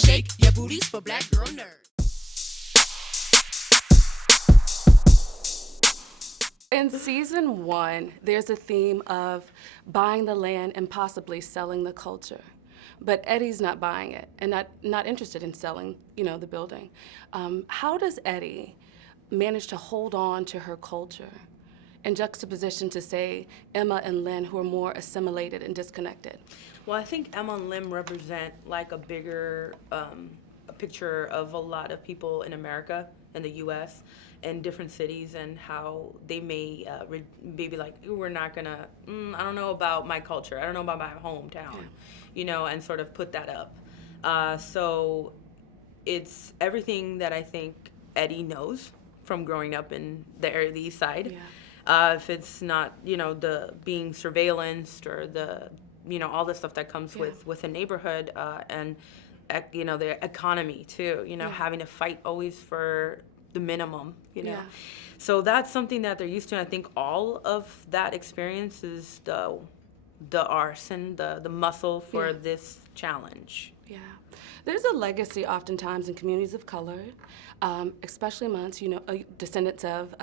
shake your booties for black girl nerds. In season 1, there's a theme of buying the land and possibly selling the culture. But Eddy's not buying it and not interested in selling, the building. How does Eddy manage to hold on to her culture in juxtaposition to, say, Emma and Lyn, who are more assimilated and disconnected? Well, I think Emma and Lyn represent like a bigger a picture of a lot of people in America, in the U.S., in different cities, and how they may maybe like, we're not gonna, I don't know about my culture, I don't know about my hometown, and sort of put that up. So it's everything that I think Eddy knows from growing up in the area of the East Side. Yeah. If it's not, the being surveillanced or the, all the stuff that comes with a neighborhood and, the economy too, having to fight always for the minimum, Yeah. So that's something that they're used to. And I think all of that experience is the arson, the muscle for this challenge. Yeah. There's a legacy oftentimes in communities of color, especially amongst, descendants of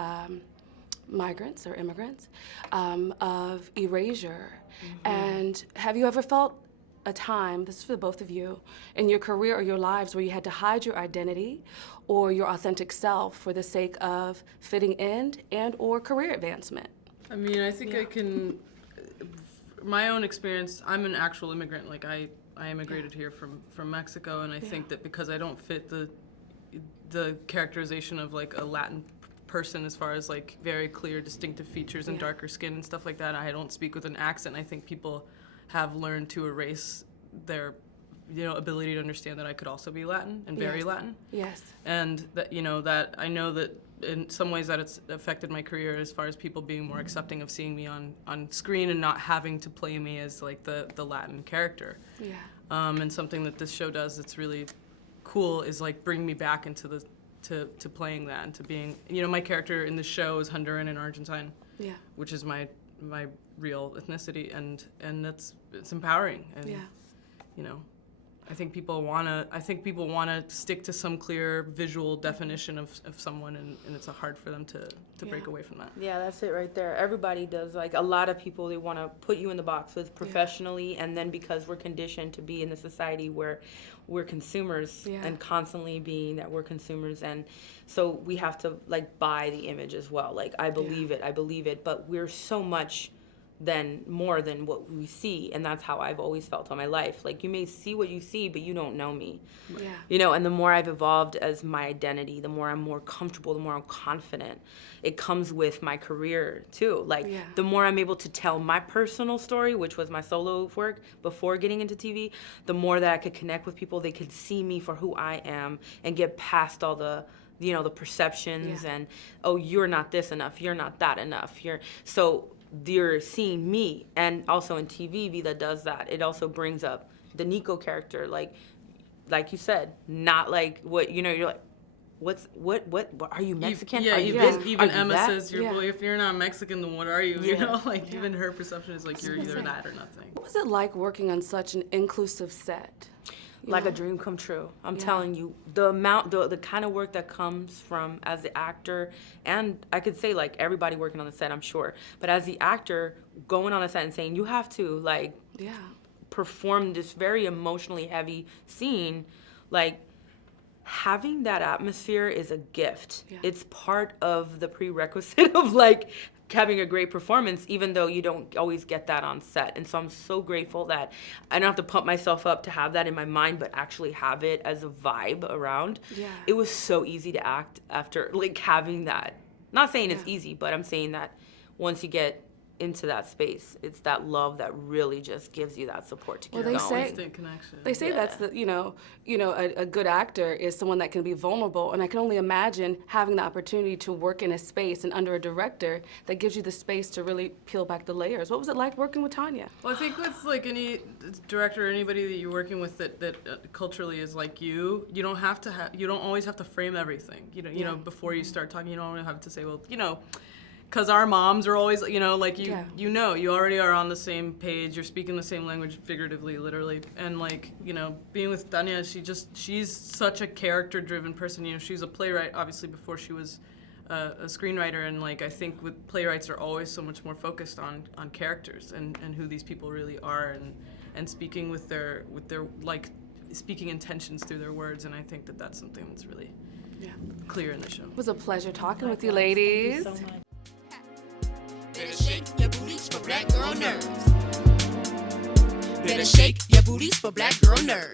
migrants or immigrants, of erasure. Mm-hmm. And have you ever felt a time, this is for both of you, in your career or your lives where you had to hide your identity or your authentic self for the sake of fitting in and or career advancement? I mean, I think I can, my own experience, I'm an actual immigrant. Like I immigrated here from Mexico, and I think that because I don't fit the characterization of like a Latin person as far as like very clear distinctive features and darker skin and stuff like that, I don't speak with an accent. I think people have learned to erase their ability to understand that I could also be Latin and very Latin. Yes. And that that I know that in some ways that it's affected my career as far as people being more accepting of seeing me on screen and not having to play me as like the Latin character. Yeah. And something that this show does that's really cool is like bring me back into to playing that and to being my character in the show is Honduran and Argentine. Yeah. Which is my real ethnicity, and it's empowering, and I think people wanna stick to some clear visual definition of someone, and it's hard for them to break away from that. Yeah, that's it right there. Everybody does. Like a lot of people, they want to put you in the box with professionally, and then because we're conditioned to be in a society where we're consumers and constantly being that we're consumers, and so we have to like buy the image as well. Like I believe it, but we're so much more than what we see, and that's how I've always felt all my life. Like you may see what you see, but you don't know me. And the more I've evolved as my identity, the more I'm more comfortable, the more I'm confident. It comes with my career too. Like the more I'm able to tell my personal story, which was my solo work before getting into TV, the more that I could connect with people. They could see me for who I am and get past all the the perceptions and, oh, you're not this enough, you're not that enough, you're seeing me. And also in TV, Vida does that. It also brings up the Nico character, like you said, not like what, you're like, what are you Mexican? Yeah, are you even are Emma you says, well, if you're not Mexican, then what are you? Even her perception is like, you're either that or nothing. What was it like working on such an inclusive set? Like a dream come true. I'm telling you, the kind of work that comes from as the actor, and I could say like everybody working on the set, I'm sure, but as the actor going on a set and saying you have to perform this very emotionally heavy scene, like having that atmosphere is a gift. It's part of the prerequisite of like having a great performance, even though you don't always get that on set. And so I'm so grateful that I don't have to pump myself up to have that in my mind, but actually have it as a vibe around. It was so easy to act after like having that. Not saying it's easy, but I'm saying that once you get into that space, it's that love that really just gives you that support to keep going. They say that's the a good actor is someone that can be vulnerable, and I can only imagine having the opportunity to work in a space and under a director that gives you the space to really peel back the layers. What was it like working with Tanya? Well, I think with like any director or anybody that you're working with that culturally is like you don't always have to frame everything. Before you start talking, you don't have to say, well, because our moms are always, you know, like you, Yeah. you already are on the same page. You're speaking the same language, figuratively, literally, and like, you know, being with Tanya, she's such a character-driven person. You know, she's a playwright, obviously, before she was a screenwriter, and like I think with playwrights are always so much more focused on characters and who these people really are, and speaking with their like speaking intentions through their words, and I think that that's something that's really clear in the show. It was a pleasure talking with you, ladies. Thank you so much. Better shake your booties for black girl nerves. Better shake your booties for black girl nerves.